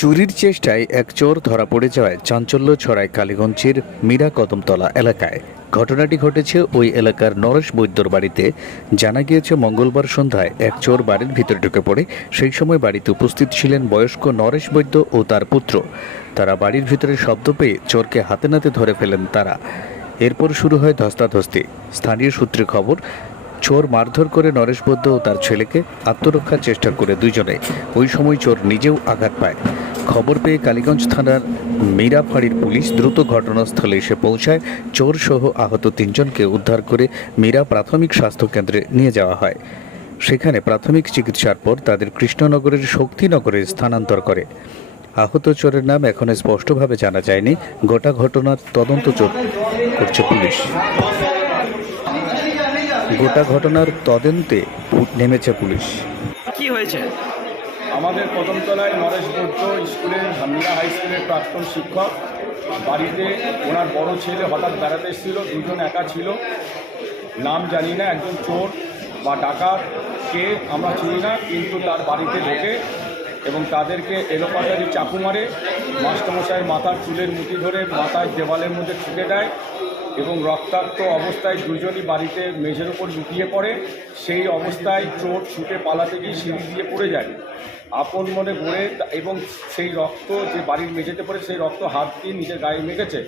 চুরির চেষ্টায় এক চোর ধরা পড়ে যাওয়ায় চাঞ্চল্য ছড়ায় কালীগঞ্জের মীরা কদমতলা এলাকায়। ঘটনাটি ঘটেছে ওই এলাকার নরেশ বৈদ্যর বাড়িতে। জানা গিয়েছে, মঙ্গলবার সন্ধ্যায় এক চোর বাড়ির ভিতরে ঢুকে পড়ে। সেই সময় বাড়িতে উপস্থিত ছিলেন বয়স্ক নরেশ বৈদ্য ও তার পুত্র। তারা বাড়ির ভিতরে শব্দ পেয়ে চোরকে হাতে নাতে ধরে ফেলেন তারা। এরপর শুরু হয় ধস্তাধস্তি। স্থানীয় সূত্রে খবর, চোর মারধর করে নরেশ বৈদ্য ও তার ছেলেকে আত্মরক্ষার চেষ্টা করে দুজনে। ওই সময় চোর নিজেও আঘাত পায়। খবর পেয়ে কালীগঞ্জ থানার মীরাফাড়ির পুলিশ দ্রুত ঘটনাস্থলে এসে পৌঁছায়। চোর সহ আহত তিনজনকে উদ্ধার করে মীরা প্রাথমিক স্বাস্থ্য কেন্দ্রে নিয়ে যাওয়া হয়। সেখানে প্রাথমিক চিকিৎসার পর তাদের কৃষ্ণনগরের শক্তিনগরে স্থানান্তর করে। আহত চোরের নাম এখনও স্পষ্টভাবে জানা যায়নি। গোটা ঘটনার তদন্ত করছে পুলিশ। গোটা ঘটনার তদন্তে নেমেছে পুলিশ। কি হয়েছে? আমাদের কদমতলায় নরেশ বৈদ্য স্কুলের হামিরা হাই স্কুলের প্রাক্তন শিক্ষক। বাড়িতে ওনার বড় ছেলে হঠাৎ বেড়াতে এসেছিল, দুজন একা ছিল। নাম জানি না, একজন চোর বা ডাকাত, কে আমরা চিনি না, কিন্তু তার বাড়িতে ঢোকে এবং তাদেরকে এলোপাতারি চাকু মারে। মাস্টারমশাইয়ের মাথার চুলের মুঠি ধরে মাথায় দেওয়ালের মধ্যে ঠুকে দেয়। এবং রক্তাক্ত অবস্থায় দুজনই বাড়িতে মেঝের ওপর লুটিয়ে পড়ে, সেই অবস্থায় চোট ছুটে পালাতে গিয়ে সিঁড়ি দিয়ে পড়ে যায়। আপন মনে গড়ে এবং সেই রক্ত যে বাড়ির মেঝেতে পড়ে, সেই রক্ত হাত দিয়ে নিজের গায়ে মেখেছে।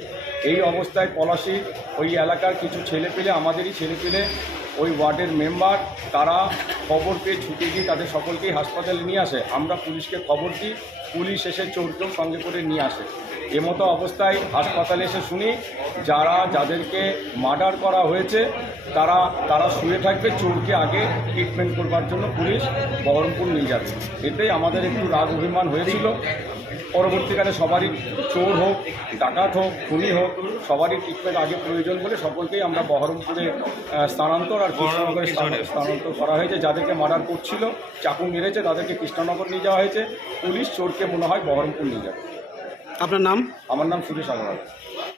এই অবস্থায় পলাশি, ওই এলাকার কিছু ছেলে পেলে, আমাদেরই ছেলে পেলে, ওই ওয়ার্ডের মেম্বার, তারা খবর পেয়ে ছুটে গিয়ে তাদের সকলকেই হাসপাতালে নিয়ে আসে। আমরা পুলিশকে খবর দিই, পুলিশ এসে চোরকেও সঙ্গে করে নিয়ে আসে। এমতো অবস্থায় হাসপাতালে এসে শুনি যারা যাদেরকে মার্ডার করা হয়েছে তারা তারা শুয়ে থাকবে চোরকে আগে ট্রিটমেন্ট করবার জন্য পুলিশ বহরমপুর নিয়ে যাবে এতেই আমাদের একটু রাগ অভিমান হয়েছিল। পরবর্তীকালে সবারই চোর হোক ডাকাত হোক খুনি হোক সবারই ট্রিটমেন্ট আগে প্রয়োজন বলে সকলকেই আমরা বহরমপুরে স্থানান্তর আর কৃষ্ণনগরে স্থান- স্থানান্তর করা হয়েছে। যাদেরকে মার্ডার করছিল চাকু মেরেছে তাদেরকে কৃষ্ণনগর নিয়ে যাওয়া হয়েছে। পুলিশ চোরকে মনে হয় বহরমপুর নিয়ে যাবে। আপনার নাম? আমার নাম সুরেশ আগরওয়াল।